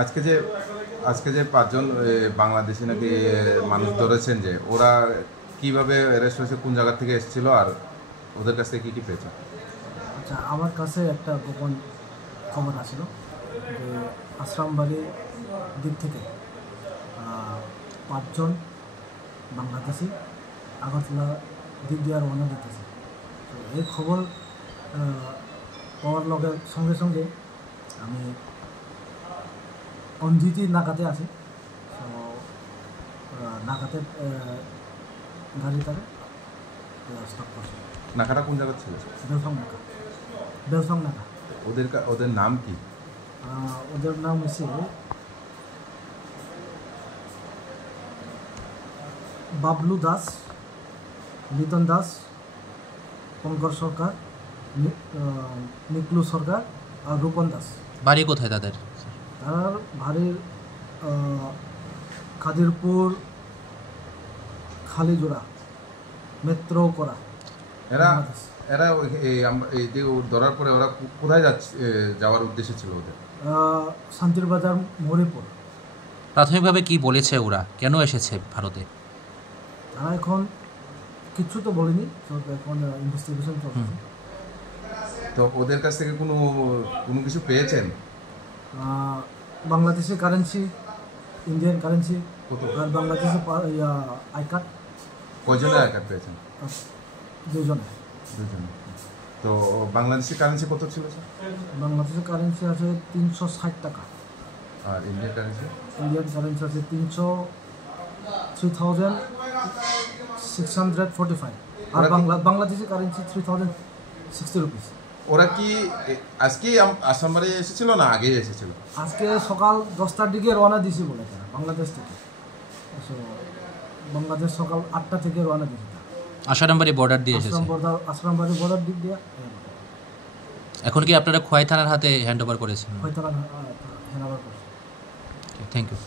আজকে যে আজকে যে 5 জন বাংলাদেশি নাকি মানুষ ধরেছেন, যে ওরা কিভাবে অ্যারেস্ট হয়েছে, কোন জায়গা থেকে এসেছিল, আর ওদের কাছ থেকে কি পেয়েছে? আচ্ছা, আমার কাছে একটা গোপন খবর আসলো যে আশ্রামবাড়ির দিক থেকে 5 জন বাংলাদেশি আগরতলা দিক দিয়ে রওনা দিতেছে। তো এই খবর পাওয়ার সঙ্গে সঙ্গে আমি অঞ্জিতি নাকাতে আছি। তো নাকাতে গাড়িটারে স্টপ করছি। নাকাটা কোন জায়গা ছিল? বেলসং নাকা। ওদের নাম কি? ওদের নাম হচ্ছে বাবলু দাস, লিতন দাস, পঙ্কজ সরকার, নিকলু সরকার আর রূপন দাস। বাড়ি কোথায় তাদের? তার বাড়ির খাদিরপুর, খালিজোড়া, মেট্রো করা। এরা এরা ধরার পরে ওরা কোথায় যাওয়ার উদ্দেশ্য ছিল ওদের? শান্তির বাজার, মরিপুর। প্রাথমিকভাবে কি বলেছে ওরা, কেন এসেছে ভারতে? তারা এখন কিছু তো বলেনি, তো এখন ইনভেস্টিগেশন চলছে। তো ওদের কাছ থেকে কোনো কিছু পেয়েছেন? বাংলাদেশের কারেন্সি, ইন্ডিয়ান কারেন্সি আর বাংলাদেশের আই কার্ড। কয়জনের আই কার্ড পেয়েছেন? 2 জনে। তো বাংলাদেশি কারেন্সি কত ছিল স্যার? বাংলাদেশের কারেন্সি আছে 360 টাকা। আর ইন্ডিয়ান কারেন্সি? ইন্ডিয়ান কারেন্সি আছে 3645। আর বাংলাদেশি কারেন্সি 3060 রুপিস। ওরা কি আজকে আসামবাড়ি এসেছিল না আগে এসেছিল? আজকে সকাল 10টার দিকে রওনা দিয়েছি বলে তারা বাংলাদেশ থেকে। বাংলাদেশ সকাল 8টা থেকে রওনা দিয়েছে। আসামবাড়ি বর্ডার দিয়ে এসেছে। আসামবাড়ি বর্ডার দিক দিয়ে। এখন কি আপনারা খোয়াই থানার হাতে হ্যান্ড ওভার করেছেন? খোয়াই থানার হ্যান্ড ওভার করেছে। Thank you.